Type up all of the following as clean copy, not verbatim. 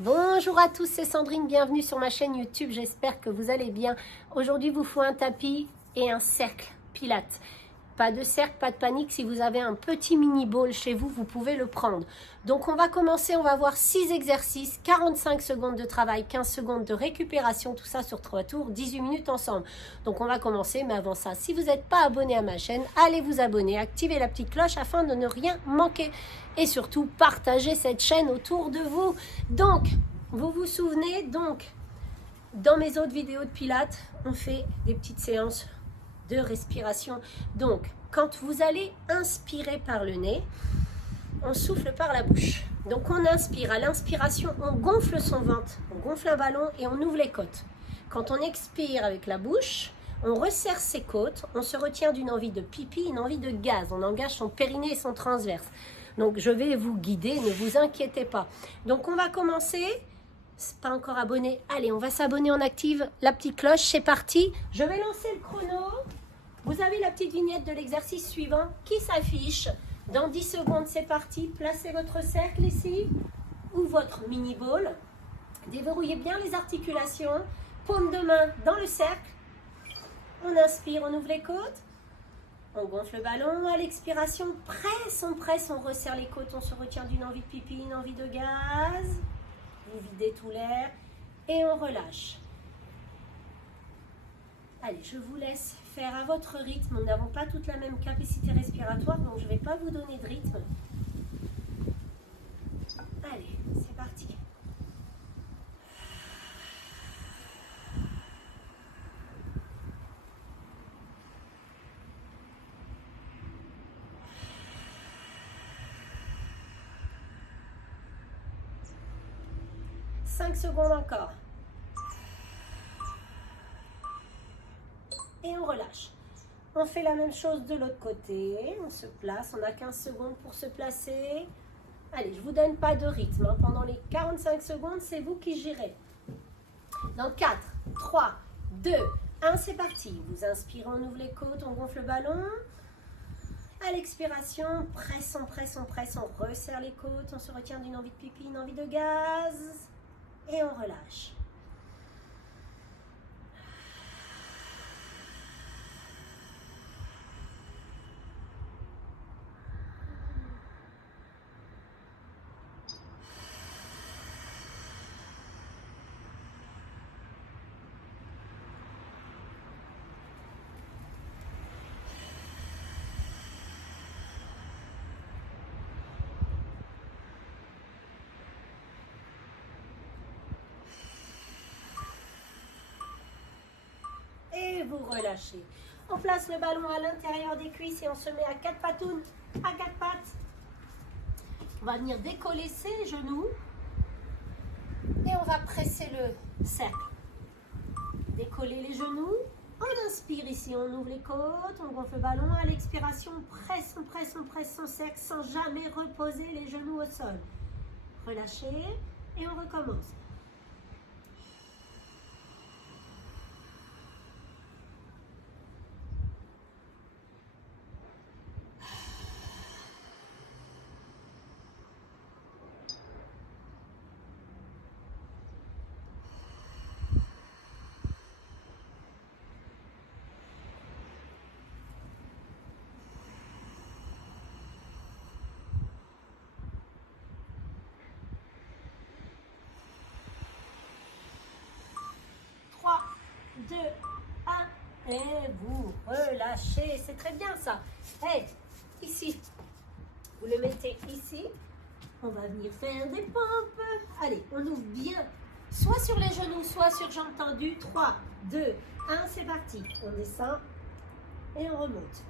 Bonjour à tous, c'est Sandrine, bienvenue sur ma chaîne YouTube, j'espère que vous allez bien. Aujourd'hui, vous faut un tapis et un cercle pilates. Pas de cercle, pas de panique, si vous avez un petit mini ball chez vous, vous pouvez le prendre. Donc on va commencer, on va voir 6 exercices, 45 secondes de travail, 15 secondes de récupération, tout ça sur 3 tours, 18 minutes ensemble. Donc on va commencer, mais avant ça, si vous n'êtes pas abonné à ma chaîne, allez vous abonner, activez la petite cloche afin de ne rien manquer. Et surtout, partagez cette chaîne autour de vous. Donc, vous vous souvenez, dans mes autres vidéos de pilates, on fait des petites séances de respiration. Donc, quand vous allez inspirer par le nez, on souffle par la bouche. Donc, on inspire. À l'inspiration, on gonfle son ventre, on gonfle un ballon et on ouvre les côtes. Quand on expire avec la bouche, on resserre ses côtes, on se retient d'une envie de pipi, une envie de gaz. On engage son périnée et son transverse. Donc, je vais vous guider, ne vous inquiétez pas. Donc, on va commencer. C'est pas encore abonné. Allez, on va s'abonner, on active la petite cloche, c'est parti. Je vais lancer le chrono. Vous avez la petite vignette de l'exercice suivant qui s'affiche. Dans 10 secondes, c'est parti. Placez votre cercle ici ou votre mini ball. Déverrouillez bien les articulations. Paume de main dans le cercle. On inspire, on ouvre les côtes. On gonfle le ballon. À l'expiration, on presse, on resserre les côtes. On se retient d'une envie de pipi, une envie de gaz. Vous videz tout l'air et on relâche. Allez, je vous laisse faire à votre rythme. Nous n'avons pas toute la même capacité respiratoire, donc je ne vais pas vous donner de rythme. Allez, c'est parti. Cinq secondes encore. Et on relâche. On fait la même chose de l'autre côté. On se place. On a 15 secondes pour se placer. Allez, je ne vous donne pas de rythme. Hein. Pendant les 45 secondes, c'est vous qui gérez. Dans 4, 3, 2, 1, c'est parti. Vous inspirez, on ouvre les côtes, on gonfle le ballon. À l'expiration, on presse, on resserre les côtes. On se retient d'une envie de pipi, une envie de gaz. Et on relâche. Et vous relâchez. On place le ballon à l'intérieur des cuisses et on se met à 4 patounes, à 4 pattes. On va venir décoller ses genoux et on va presser le cercle. Décoller les genoux. On inspire ici, on ouvre les côtes, on gonfle le ballon. À l'expiration, on presse son cercle sans jamais reposer les genoux au sol. Relâchez et on recommence. Deux, un, et vous relâchez. C'est très bien ça. Hey, ici, vous le mettez ici. On va venir faire des pompes. Allez, on ouvre bien, soit sur les genoux, soit sur jambes tendues. 3, 2, 1, c'est parti. On descend et on remonte.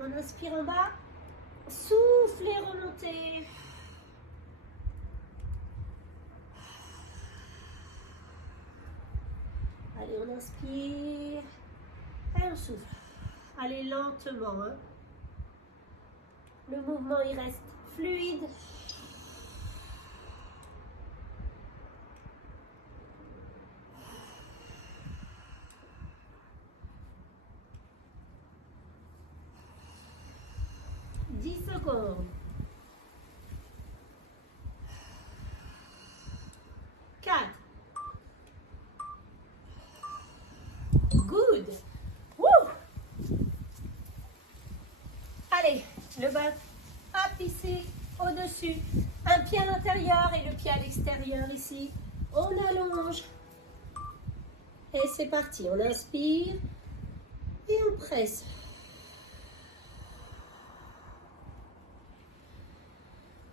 On inspire en bas. Soufflez, remontez. Allez, on inspire et on souffle. Allez, lentement. Hein. Le mouvement, il reste fluide. Secondes. Good. Woo. Allez, le bas, hop ici, au-dessus. Un pied à l'intérieur et le pied à l'extérieur ici. On allonge. Et c'est parti, on inspire et on presse.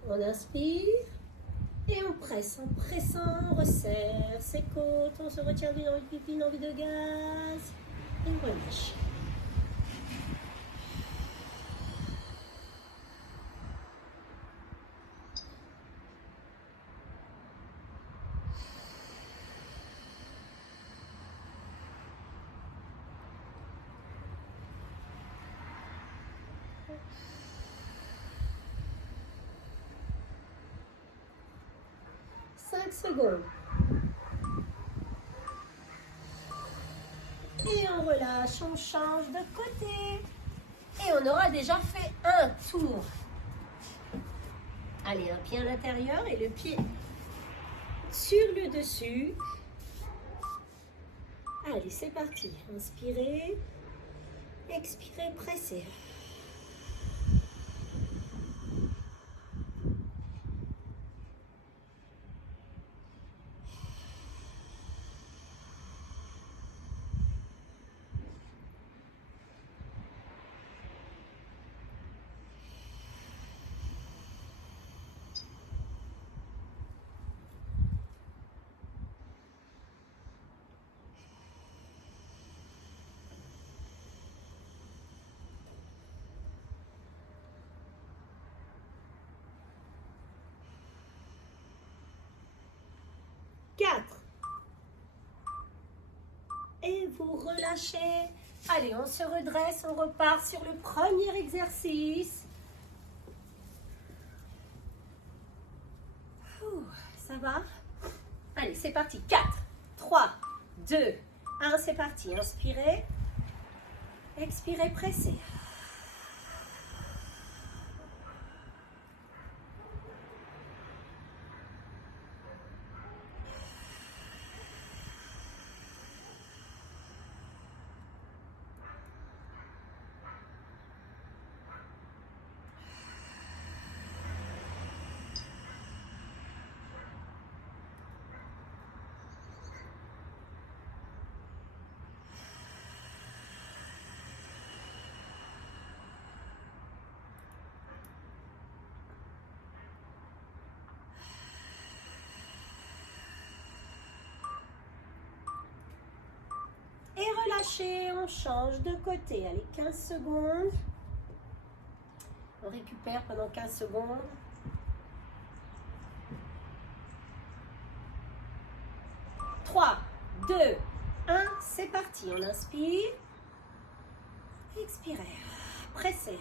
On inspire et on presse. En pressant, on resserre ses côtes, on se retient d'une envie de pipi, une envie de gaz et on relâche. Secondes. Et on relâche, on change de côté. Et on aura déjà fait un tour. Allez, un pied à l'intérieur et le pied sur le dessus. Allez, c'est parti. Inspirez, expirez, pressez. Et vous relâchez. Allez, on se redresse, on repart sur le premier exercice. Ça va? Allez, c'est parti. 4, 3, 2, 1, c'est parti. Inspirez. Expirez, pressez. Relâchez, on change de côté. Allez, 15 secondes. On récupère pendant 15 secondes. 3, 2, 1, c'est parti. On inspire. Expirez. Pressez.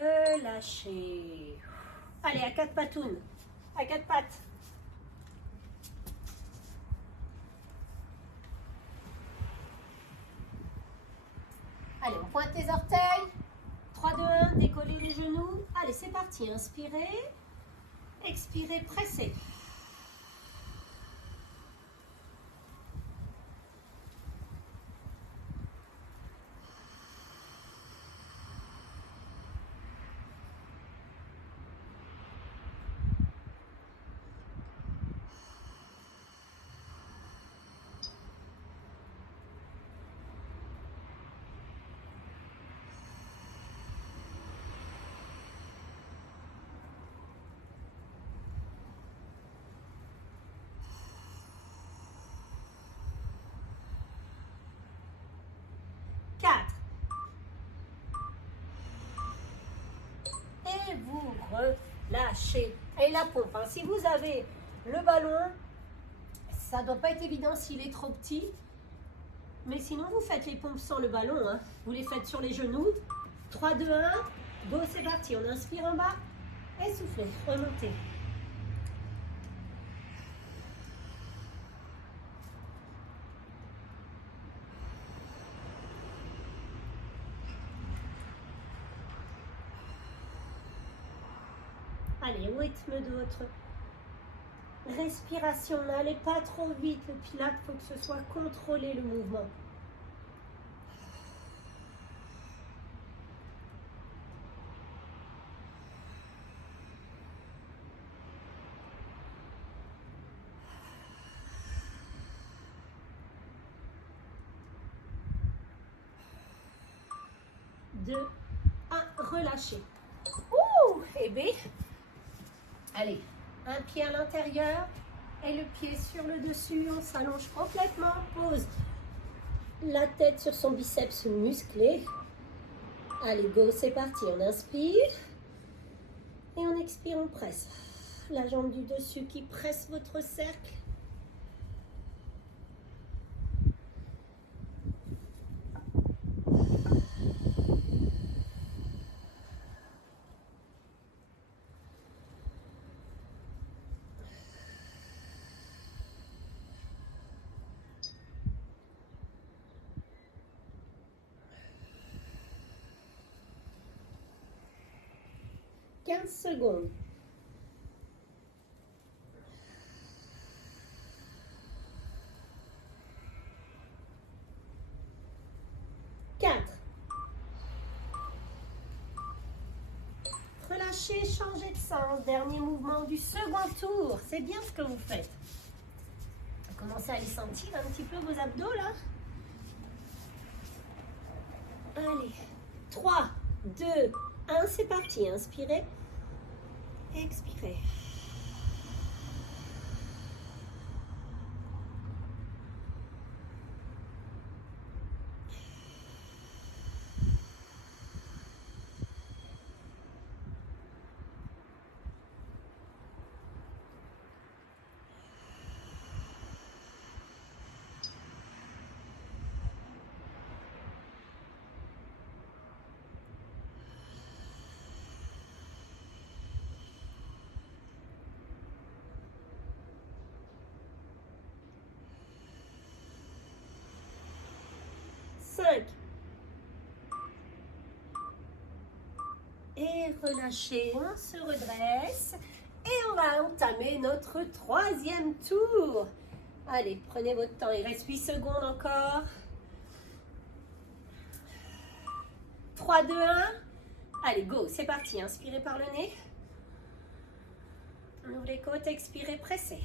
Relâchez. Allez, à 4 patounes. À 4 pattes. Allez, on pointe les orteils. 3, 2, 1, décollez les genoux. Allez, c'est parti. Inspirez. Expirez, pressez. relâchez. Et la pompe, hein. Si vous avez le ballon, ça ne doit pas être évident s'il est trop petit. Mais sinon, vous faites les pompes sans le ballon. Hein. Vous les faites sur les genoux. 3, 2, 1. Go, c'est parti. On inspire en bas. Et soufflez. Remontez. Allez, au rythme de votre respiration. N'allez pas trop vite. Le pilate, il faut que ce soit contrôlé le mouvement. Deux, un, relâchez. Ouh, et B. Allez, un pied à l'intérieur et le pied sur le dessus. On s'allonge complètement. Pose la tête sur son biceps musclé. Allez, go, c'est parti. On inspire et on expire, on presse. La jambe du dessus qui presse votre cercle. Secondes. Relâchez, changez de sens. Dernier mouvement du second tour. C'est bien ce que vous faites. Commencez à les sentir un petit peu vos abdos là. Allez. 3, 2, 1, c'est parti. Inspirez. Expirez. Et relâchez, on se redresse et on va entamer notre troisième tour. Allez, prenez votre temps, il reste 8 secondes encore. 3, 2, 1. Allez, go, c'est parti. Inspirez par le nez. On ouvre les côtes, expirez, pressez.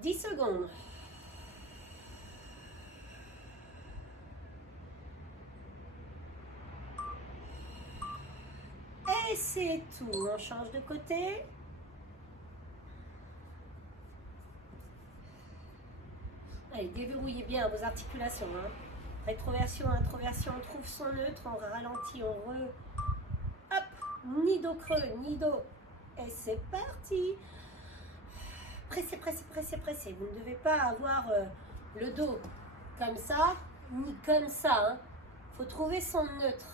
« 10 secondes. Et c'est tout. On change de côté. Allez, déverrouillez bien vos articulations. Hein. Rétroversion, introversion, on trouve son neutre, on ralentit, on re... Hop, ni dos creux, ni dos. Et c'est parti. Pressez, pressez, pressez, pressez. Vous ne devez pas avoir le dos comme ça, ni comme ça. Il faut trouver son neutre.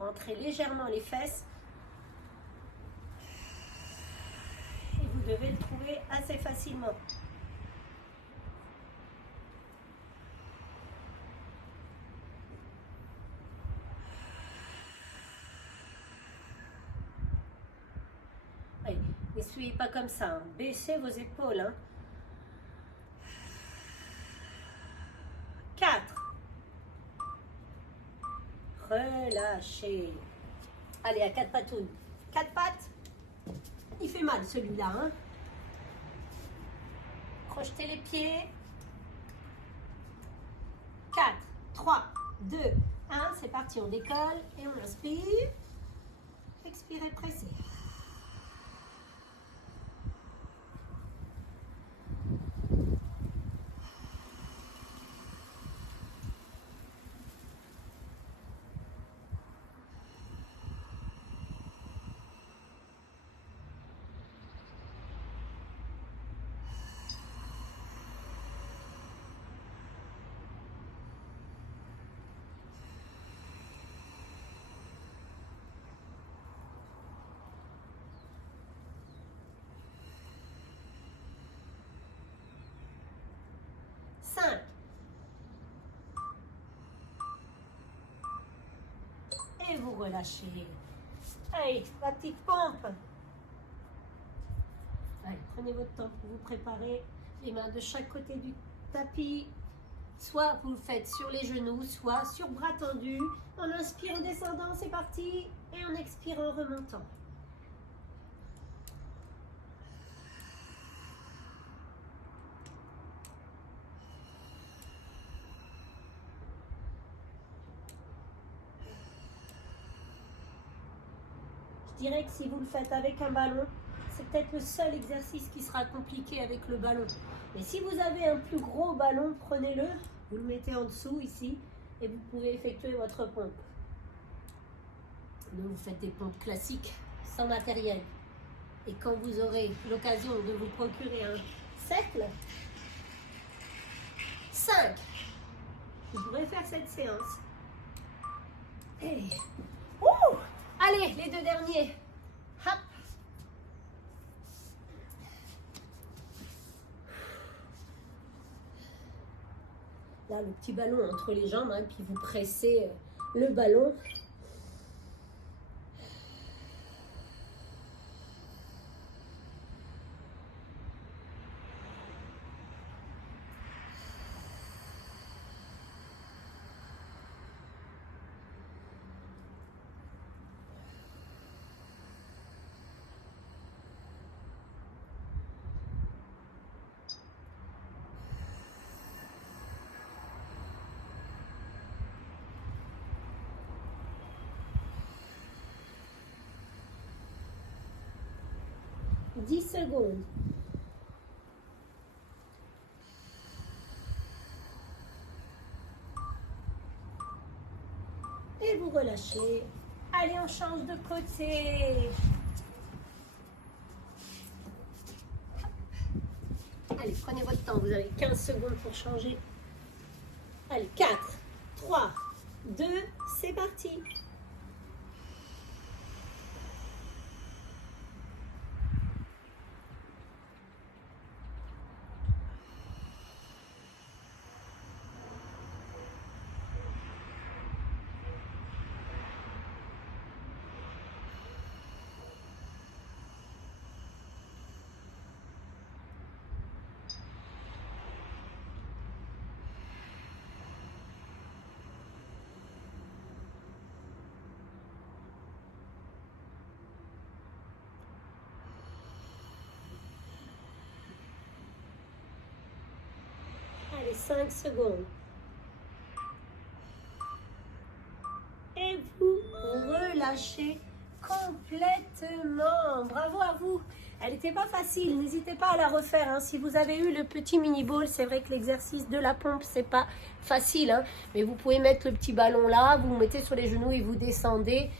Rentrez légèrement les fesses. Et vous devez le trouver assez facilement. N'essuyez pas comme ça, hein. Baissez vos épaules. Hein. 4. Relâchez. Allez, à 4 patounes. 4 pattes. Il fait mal celui-là. Hein. Crochetez les pieds. 4, 3, 2, 1. C'est parti, on décolle et on inspire. Expirez, pressez. Et vous relâchez. Allez, la petite pompe. Allez, prenez votre temps pour vous préparer. Les mains de chaque côté du tapis. Soit vous le faites sur les genoux, soit sur bras tendus. On inspire en descendant, c'est parti. Et on expire en remontant. Je dirais que si vous le faites avec un ballon, c'est peut-être le seul exercice qui sera compliqué avec le ballon. Mais si vous avez un plus gros ballon, prenez-le, vous le mettez en dessous ici et vous pouvez effectuer votre pompe. Vous faites des pompes classiques sans matériel. Et quand vous aurez l'occasion de vous procurer un cercle, 5, vous pourrez faire cette séance. Et... allez, les 2 derniers. Hop. Là, le petit ballon entre les jambes, hein, puis vous pressez le ballon. « 10 secondes. Et vous relâchez. Allez, on change de côté. Allez, prenez votre temps. Vous avez 15 secondes pour changer. Allez, 4, 3, 2, c'est parti. Allez, 5 secondes. Et vous relâchez complètement. Bravo à vous. Elle n'était pas facile. N'hésitez pas à la refaire. Hein. Si vous avez eu le petit mini ball, c'est vrai que l'exercice de la pompe, c'est pas facile. Hein. Mais vous pouvez mettre le petit ballon là, vous mettez sur les genoux et vous descendez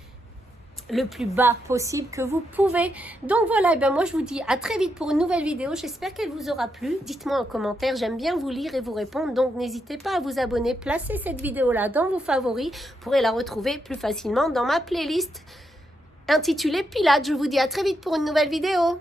le plus bas possible que vous pouvez. Donc voilà, ben moi je vous dis à très vite pour une nouvelle vidéo. J'espère qu'elle vous aura plu. Dites-moi en commentaire, j'aime bien vous lire et vous répondre. Donc n'hésitez pas à vous abonner. Placez cette vidéo là dans vos favoris. Vous pourrez la retrouver plus facilement dans ma playlist intitulée Pilates. Je vous dis à très vite pour une nouvelle vidéo.